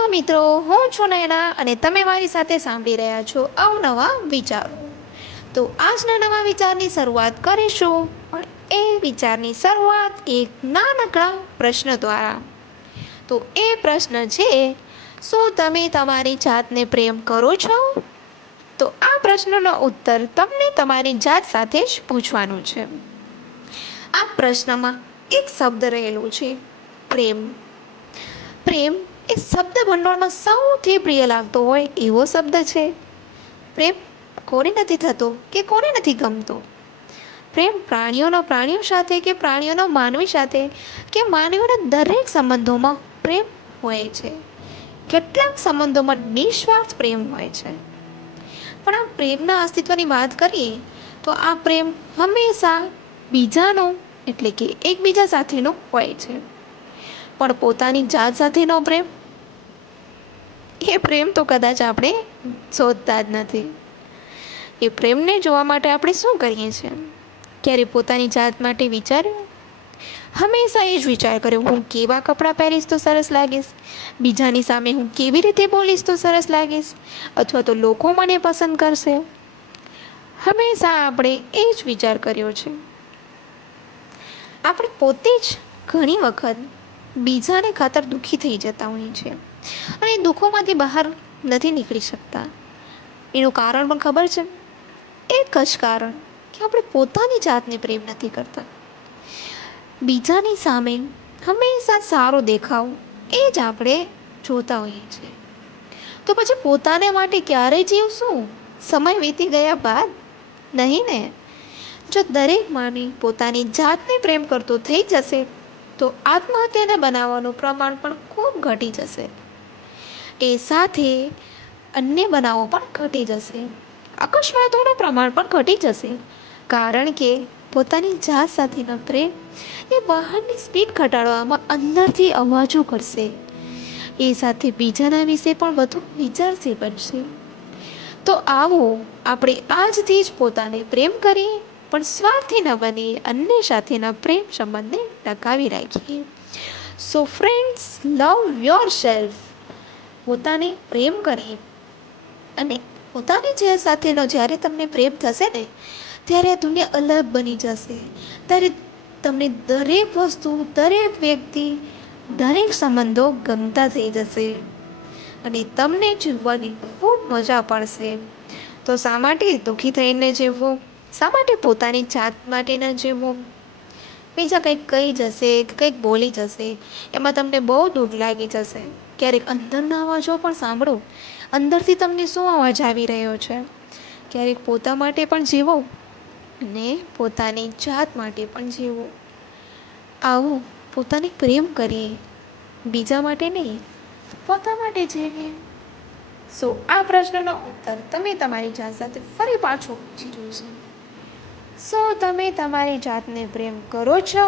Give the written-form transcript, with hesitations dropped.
Hello મિત્રો, હું છું નયના અને તમે મારી સાથે સાંભળી રહ્યા છો અવનવા વિચારો. તો આજના નવા વિચારની શરૂઆત કરીશું, પણ એ વિચારની શરૂઆત એક નાનકડા પ્રશ્ન દ્વારા. તો એ પ્રશ્ન છે, શું તમે તમારી જાતને પ્રેમ કરો છો? તો આ પ્રશ્નનો ઉત્તર તમને તમારી જાત સાથે જ પૂછવાનું છે. આ પ્રશ્નમાં એક શબ્દ રહેલો છે, પ્રેમ. પ્રેમ એ શબ્દ ભંડોળમાં સૌથી પ્રિય લાગતો હોય એવો શબ્દ છે. પ્રેમ કોને નથી થતો કે કોને નથી ગમતો? પ્રેમ પ્રાણીઓ સાથે કે પ્રાણીઓનો માનવી સાથે કે માનવીઓના દરેક સંબંધોમાં પ્રેમ હોય છે. કેટલાક સંબંધોમાં નિસ્વાર્થ પ્રેમ હોય છે. પણ આ પ્રેમના અસ્તિત્વની વાત કરીએ તો આ પ્રેમ હંમેશા બીજાનો એટલે કે એકબીજા સાથેનો હોય છે. પણ પોતાની જાત સાથેનો પ્રેમ, એ પ્રેમ તો કદાચ આપણે શોધતા જ નથી. એ પ્રેમને જોવા માટે આપણે શું કરીએ છીએ? ક્યારે પોતાની જાત માટે વિચાર્યું? હંમેશા એ જ વિચાર કર્યો, હું કેવા કપડાં પહેરીશ તો સરસ લાગીશ, બીજાની સામે હું કેવી રીતે બોલીશ તો સરસ લાગીશ, અથવા તો લોકો મને પસંદ કરશે. હંમેશા આપણે એ જ વિચાર કર્યો છે. આપણે પોતે જ ઘણી વખત બીજાને ખાતર દુઃખી થઈ જતા હોઈએ છીએ અને દુઃખોમાંથી બહાર નથી નીકળી શકતા. એનું કારણ પણ ખબર છે? એક જ કારણ કે આપણે પોતાની જાતને પ્રેમ નથી કરતા. બીજાની સામે હંમેશા સારો દેખાવ એ જ આપણે જોતા હોઈએ છીએ. તો પછી પોતાને માટે ક્યારે જીવશું? સમય વીતી ગયા બાદ? નહીં ને. જો દરેક માનવી પોતાની જાતને પ્રેમ કરતો થઈ જશે તો આત્મહત્યાને બનાવવાનું પ્રમાણ પણ ખૂબ ઘટી જશે. એ સાથે અન્ય બનાવો પણ ઘટી જશે. અકસ્માતોનું પ્રમાણ પણ ઘટી જશે. કારણ કે પોતાની જાત સાથેનો પ્રેમ એ વાહનની સ્પીડ ઘટાડવામાં અંદરથી અવાજો કરશે. એ સાથે બીજાના વિશે પણ વધુ વિચારશે બનશે. તો આવો આપણે આજથી જ પોતાને પ્રેમ કરીએ, પણ સ્વાર્થી ન બનીએ, અન્ય સાથેના પ્રેમ સંબંધને ટકાવી રાખીએ. સો ફ્રેન્ડ્સ, લવ યોરસેલ્ફ. પોતાને પ્રેમ કરીએ અને પોતાની જાત સાથેનો જ્યારે તમને પ્રેમ થશે ને, ત્યારે આ દુનિયા અલગ બની જશે. ત્યારે તમને દરેક વસ્તુ, દરેક વ્યક્તિ, દરેક સંબંધો ગમતા થઈ જશે અને તમને જીવવાની ખૂબ મજા પડશે. તો શા માટે દુઃખી થઈને જીવવું? શા માટે પોતાની જાત માટે ન જીવવું? બીજા કંઈક કહી જશે, કંઈક બોલી જશે, એમાં તમને બહુ દુઃખ લાગી જશે. ક્યારેક અંદરના અવાજો પણ સાંભળો. અંદરથી તમને શું અવાજ આવી રહ્યો છે? ક્યારેક પોતા માટે પણ જીવો અને પોતાની જાત માટે પણ જીવો. આવો પોતાને પ્રેમ કરીએ, બીજા માટે નહીં, પોતા માટે જીવીએ. સો આ પ્રશ્નનો ઉત્તર તમે તમારી જાત સાથે ફરી પાછો પૂછી જોશો. શું તમે તમારી જાતને પ્રેમ કરો છો?